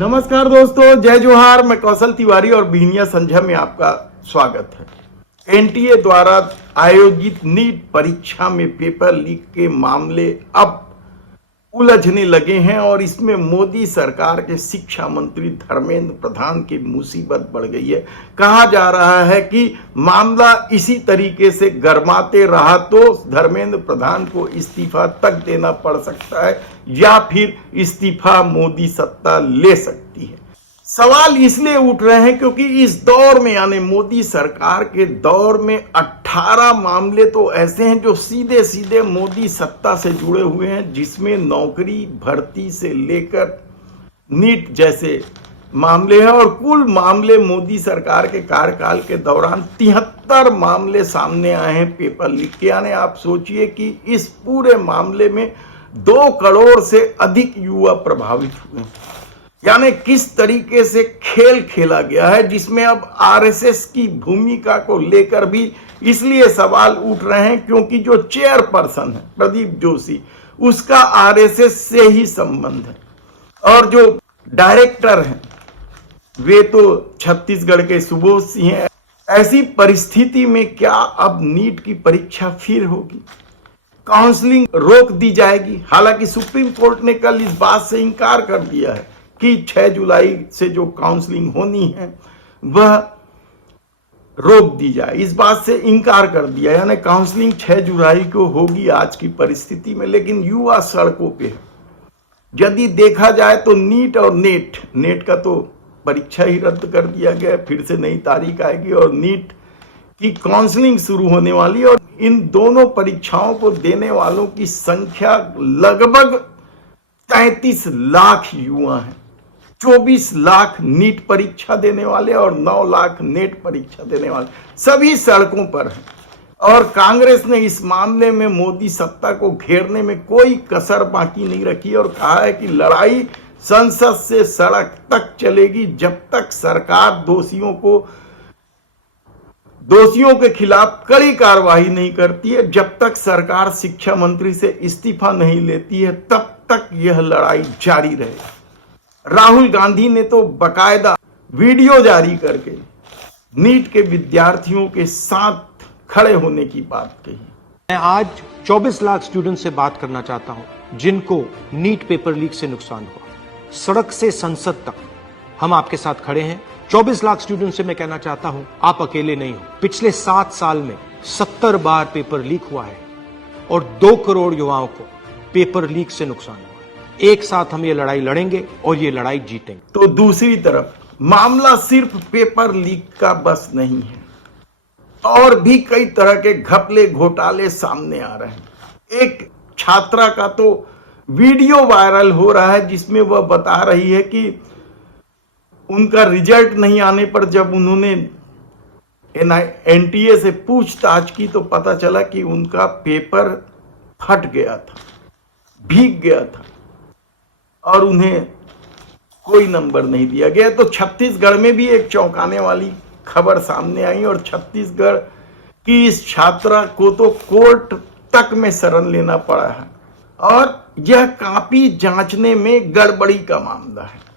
नमस्कार दोस्तों, जय जोहार। मैं कौशल तिवारी और बिहनिया संझा में आपका स्वागत है। एनटीए द्वारा आयोजित नीट परीक्षा में पेपर लीक के मामले अब उलझने लगे हैं और इसमें मोदी सरकार के शिक्षा मंत्री धर्मेंद्र प्रधान की मुसीबत बढ़ गई है। कहा जा रहा है कि मामला इसी तरीके से गरमाते रहा तो धर्मेंद्र प्रधान को इस्तीफा तक देना पड़ सकता है या फिर इस्तीफा मोदी सत्ता ले सकती है। सवाल इसलिए उठ रहे हैं क्योंकि इस दौर में यानी मोदी सरकार के दौर में 18 मामले तो ऐसे हैं जो सीधे सीधे मोदी सत्ता से जुड़े हुए हैं, जिसमें नौकरी भर्ती से लेकर नीट जैसे मामले हैं। और कुल मामले मोदी सरकार के कार्यकाल के दौरान 73 मामले सामने आए हैं पेपर लीक के। यानी आप सोचिए कि इस पूरे मामले में 2 करोड़ से अधिक युवा प्रभावित हुए। यानी किस तरीके से खेल खेला गया है, जिसमें अब आरएसएस की भूमिका को लेकर भी इसलिए सवाल उठ रहे हैं क्योंकि जो चेयरपर्सन है प्रदीप जोशी, उसका आरएसएस से ही संबंध है और जो डायरेक्टर हैं वे तो छत्तीसगढ़ के सुबोध सिंह हैं। ऐसी परिस्थिति में क्या अब नीट की परीक्षा फिर होगी? काउंसलिंग रोक दी जाएगी? हालांकि सुप्रीम कोर्ट ने कल इस बात से इनकार कर दिया है कि 6 जुलाई से जो काउंसलिंग होनी है वह रोक दी जाए। इस बात से इनकार कर दिया, यानी काउंसलिंग 6 जुलाई को होगी आज की परिस्थिति में, लेकिन युवा सड़कों पे है। यदि देखा जाए तो नीट और नेट का तो परीक्षा ही रद्द कर दिया गया, फिर से नई तारीख आएगी और नीट की काउंसलिंग शुरू होने वाली। और इन दोनों परीक्षाओं को देने वालों की संख्या लगभग 33 लाख युवा हैं। 24 लाख नीट परीक्षा देने वाले और 9 लाख नेट परीक्षा देने वाले सभी सड़कों पर हैं। और कांग्रेस ने इस मामले में मोदी सत्ता को घेरने में कोई कसर बाकी नहीं रखी और कहा है कि लड़ाई संसद से सड़क तक चलेगी जब तक सरकार दोषियों के खिलाफ कड़ी कार्रवाई नहीं करती है, जब तक सरकार शिक्षा मंत्री से इस्तीफा नहीं लेती है, तब तक यह लड़ाई जारी रहेगी। राहुल गांधी ने तो बकायदा वीडियो जारी करके नीट के विद्यार्थियों के साथ खड़े होने की बात कही। मैं आज 24 लाख स्टूडेंट से बात करना चाहता हूं जिनको नीट पेपर लीक से नुकसान हुआ। सड़क से संसद तक हम आपके साथ खड़े हैं। 24 लाख स्टूडेंट से मैं कहना चाहता हूं, आप अकेले नहीं हो। पिछले 7 साल में 70 बार पेपर लीक हुआ है और 2 करोड़ युवाओं को पेपर लीक से नुकसान हुआ है। एक साथ हम ये लड़ाई लड़ेंगे और ये लड़ाई जीतेंगे। तो दूसरी तरफ मामला सिर्फ पेपर लीक का बस नहीं है, और भी कई तरह के घपले घोटाले सामने आ रहे हैं। एक छात्रा का तो वीडियो वायरल हो रहा है जिसमें वह बता रही है कि उनका रिजल्ट नहीं आने पर जब उन्होंने एनटीए से पूछताछ की तो पता चला कि उनका पेपर फट गया था, भीग गया था और उन्हें कोई नंबर नहीं दिया गया। तो छत्तीसगढ़ में भी एक चौंकाने वाली खबर सामने आई और छत्तीसगढ़ की इस छात्रा को तो कोर्ट तक में शरण लेना पड़ा है और यह कॉपी जांचने में गड़बड़ी का मामला है।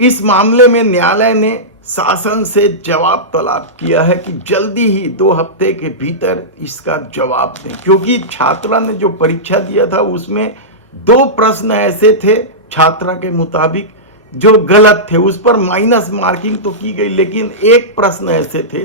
इस मामले में न्यायालय ने शासन से जवाब तलब किया है कि जल्दी ही 2 हफ्ते के भीतर इसका जवाब दें, क्योंकि छात्रा ने जो परीक्षा दिया था उसमें 2 प्रश्न ऐसे थे छात्रा के मुताबिक जो गलत थे, उस पर माइनस मार्किंग तो की गई, लेकिन 1 प्रश्न ऐसे थे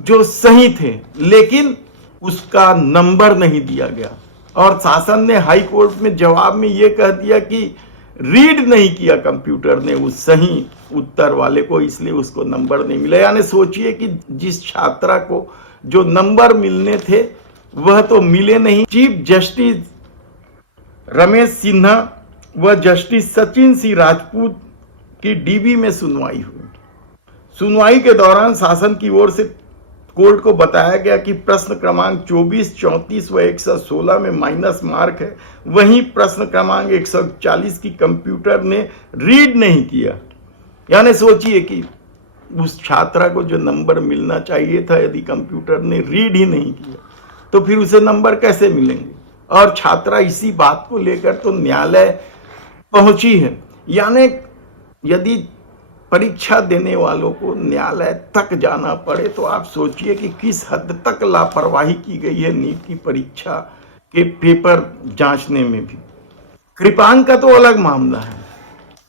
जो सही थे लेकिन उसका नंबर नहीं दिया गया। और शासन ने हाई कोर्ट में जवाब में यह कह दिया कि रीड नहीं किया कंप्यूटर ने उस सही उत्तर वाले को, इसलिए उसको नंबर नहीं मिला। यानी सोचिए कि जिस छात्रा को जो नंबर मिलने थे वह तो मिले नहीं। चीफ जस्टिस रमेश सिन्हा व जस्टिस सचिन सिंह राजपूत की डीबी में सुनवाई हुई। सुनवाई के दौरान शासन की ओर से कोर्ट को बताया गया कि प्रश्न क्रमांक 24, 34 व 116 में माइनस मार्क है, वहीं प्रश्न क्रमांक 140 की कंप्यूटर ने रीड नहीं किया। यानी सोचिए कि उस छात्रा को जो नंबर मिलना चाहिए था, यदि कंप्यूटर ने रीड ही नहीं किया तो फिर उसे नंबर कैसे मिलेंगे? और छात्रा इसी बात को लेकर तो न्यायालय पहुंची है। यानी यदि परीक्षा देने वालों को न्यायालय तक जाना पड़े तो आप सोचिए कि किस हद तक लापरवाही की गई है नीट की परीक्षा के पेपर जांचने में भी। कृपांक का तो अलग मामला है,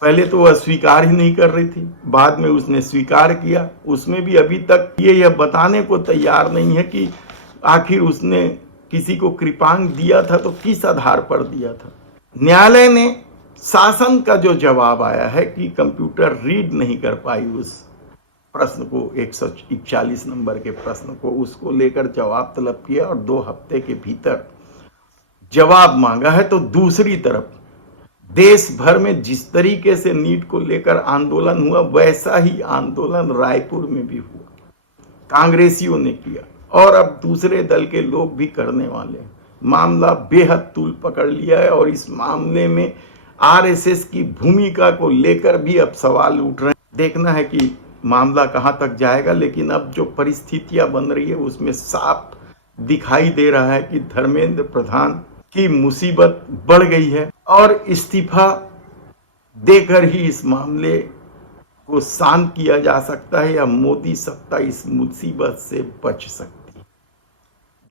पहले तो वह स्वीकार ही नहीं कर रही थी, बाद में उसने स्वीकार किया। उसमें भी अभी तक ये यह बताने को तैयार नहीं है कि आखिर उसने किसी को कृपांक दिया था तो किस आधार पर दिया था। न्यायालय ने शासन का जो जवाब आया है कि कंप्यूटर रीड नहीं कर पाई उस प्रश्न को, 141 नंबर के प्रश्न को, उसको लेकर जवाब तलब किया और 2 हफ्ते के भीतर जवाब मांगा है। तो दूसरी तरफ देश भर में जिस तरीके से नीट को लेकर आंदोलन हुआ वैसा ही आंदोलन रायपुर में भी हुआ, कांग्रेसियों ने किया और अब दूसरे दल के लोग भी करने वाले हैं। मामला बेहद तूल पकड़ लिया है और इस मामले में आरएसएस की भूमिका को लेकर भी अब सवाल उठ रहे हैं। देखना है कि मामला कहां तक जाएगा, लेकिन अब जो परिस्थितियां बन रही है उसमें साफ दिखाई दे रहा है कि धर्मेंद्र प्रधान की मुसीबत बढ़ गई है और इस्तीफा देकर ही इस मामले को शांत किया जा सकता है या मोदी सत्ता इस मुसीबत से बच सकता है।